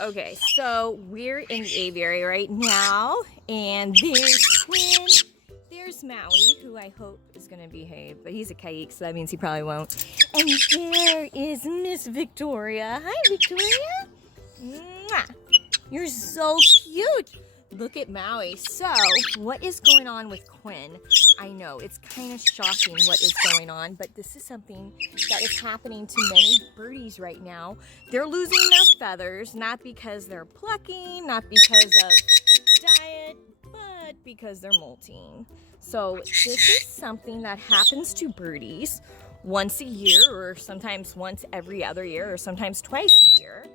Okay, so we're in the aviary right now, and there's Quinn, there's Maui, who I hope is gonna behave, but he's a kike, so that means he probably won't. And there is Miss Victoria. Hi, Victoria. Mwah. You're so cute. Look at Maui. So, what is going on with Quinn? I know, it's kind of shocking what is going on, but this is something that is happening to many birdies right now. They're losing their feathers, not because they're plucking, not because of diet, but because they're molting. So this is something that happens to birdies once a year, or sometimes once every other year, or sometimes twice a year.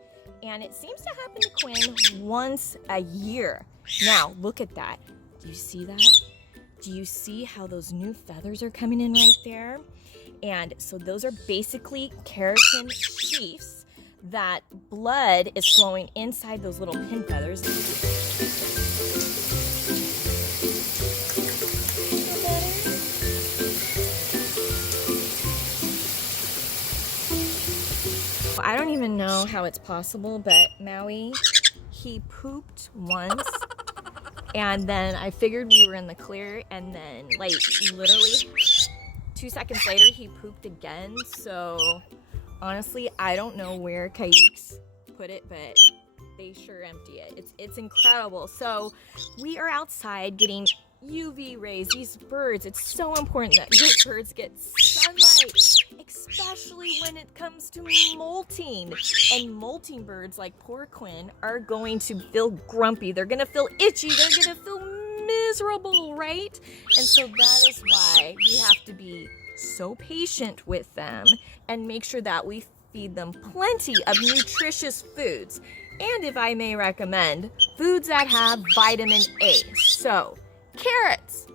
And it seems to happen to Quinn once a year. Now, look at that. Do you see that? Do you see how those new feathers are coming in right there? And so those are basically keratin sheaths that blood is flowing inside those little pin feathers. I don't even know how it's possible, but Maui, he pooped once, and then I figured we were in the clear, and then like literally 2 seconds later he pooped again. So honestly, I don't know where kayaks put it, but they sure empty it. It's incredible. So we are outside getting UV rays, these birds. It's so important that your birds get sunlight, especially when it comes to molting. And molting birds like poor Quinn are going to feel grumpy. They're going to feel itchy. They're going to feel miserable, right? And so that is why we have to be so patient with them and make sure that we feed them plenty of nutritious foods. And if I may recommend, foods that have vitamin A. So carrots,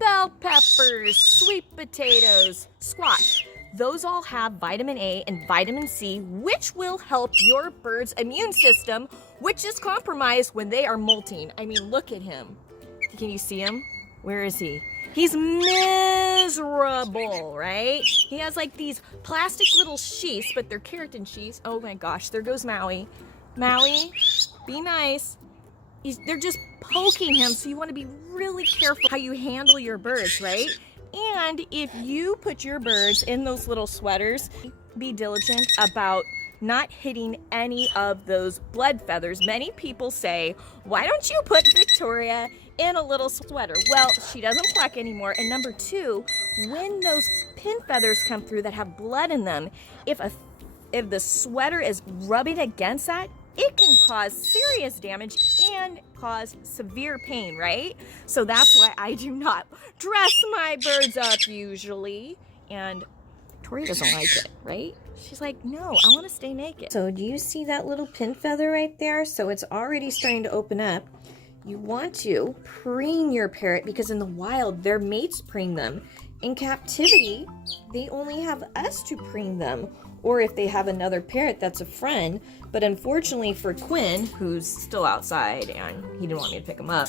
bell peppers, sweet potatoes, squash. Those all have vitamin A and vitamin C, which will help your bird's immune system, which is compromised when they are molting. I mean, look at him. Can you see him? Where is he? He's miserable, right? He has like these plastic little sheaths, but they're keratin sheaths. Oh my gosh, there goes Maui. Maui, be nice. They're just poking him, so you want to be really careful how you handle your birds, right? And if you put your birds in those little sweaters, be diligent about not hitting any of those blood feathers. Many people say, why don't you put Victoria in a little sweater? Well, she doesn't pluck anymore. And number two, when those pin feathers come through that have blood in them, if the sweater is rubbing against that, it can cause serious damage and cause severe pain, right? So that's why I do not dress my birds up usually. And Tori doesn't like it, right? She's like, no, I want to stay naked. So do you see that little pin feather right there? So it's already starting to open up. You want to preen your parrot because in the wild, their mates preen them. In captivity, they only have us to preen them. Or if they have another parrot that's a friend. But unfortunately for Quinn, who's still outside and he didn't want me to pick him up,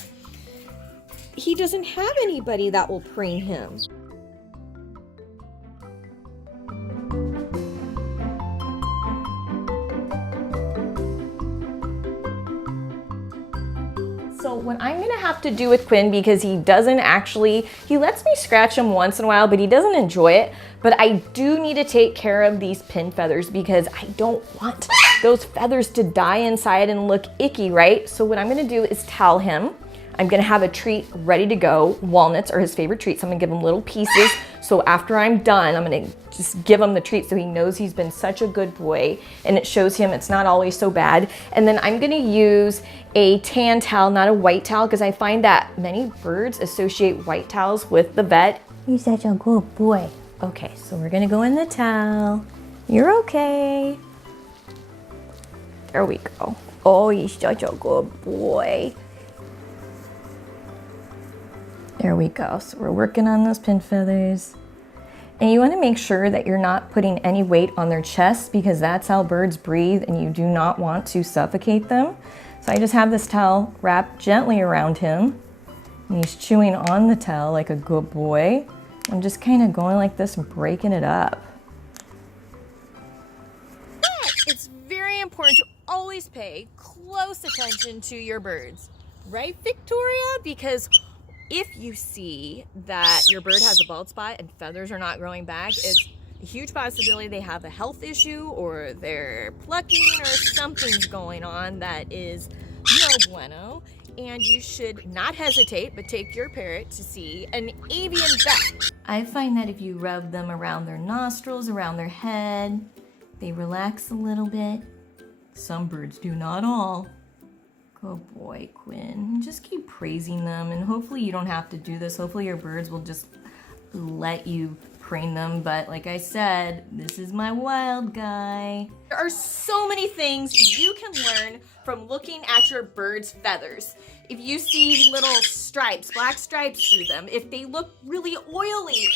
he doesn't have anybody that will preen him. So what I'm gonna have to do with Quinn, because he lets me scratch him once in a while, but he doesn't enjoy it. But I do need to take care of these pin feathers because I don't want those feathers to die inside and look icky, right? So what I'm gonna do is towel him. I'm gonna have a treat ready to go. Walnuts are his favorite treats. I'm gonna give him little pieces. So after I'm done, I'm gonna just give him the treat so he knows he's been such a good boy and it shows him it's not always so bad. And then I'm gonna use a tan towel, not a white towel, because I find that many birds associate white towels with the vet. You're such a good boy. Okay, so we're gonna go in the towel. You're okay. There we go. Oh, he's such a good boy. There we go. So we're working on those pin feathers. And you want to make sure that you're not putting any weight on their chest because that's how birds breathe and you do not want to suffocate them. So I just have this towel wrapped gently around him. And he's chewing on the towel like a good boy. I'm just kind of going like this and breaking it up. It's very important to always always pay close attention to your birds. Right, Victoria? Because if you see that your bird has a bald spot and feathers are not growing back, it's a huge possibility they have a health issue or they're plucking or something's going on that is no bueno. And you should not hesitate, but take your parrot to see an avian vet. I find that if you rub them around their nostrils, around their head, they relax a little bit. Some birds do, not all. Good boy, Quinn. Just keep praising them, and hopefully you don't have to do this. Hopefully your birds will just let you preen them, but like I said, this is my wild guy. There are so many things you can learn from looking at your bird's feathers. If you see little stripes, black stripes through them, if they look really oily,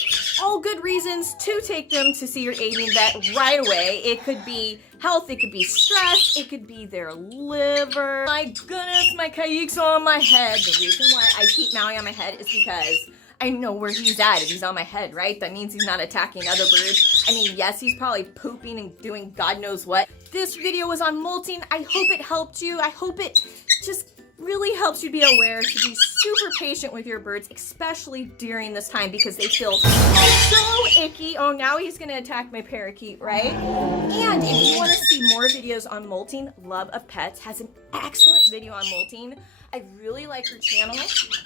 all good reasons to take them to see your avian vet right away. It could be health, it could be stress, it could be their liver. My goodness, my caille's on my head. The reason why I keep Maui on my head is because I know where he's at. If he's on my head, right? That means he's not attacking other birds. I mean, yes, he's probably pooping and doing God knows what. This video was on molting. I hope it helped you. I hope it just really helps you be aware to be super patient with your birds, especially during this time because they feel so icky. Oh, now he's gonna attack my parakeet, right? And if you wanna see more videos on molting, Love of Pets has an excellent video on molting. I really like her channel,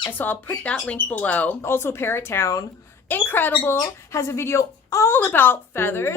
and so I'll put that link below. Also, Parrot Town, incredible, has a video all about feathers.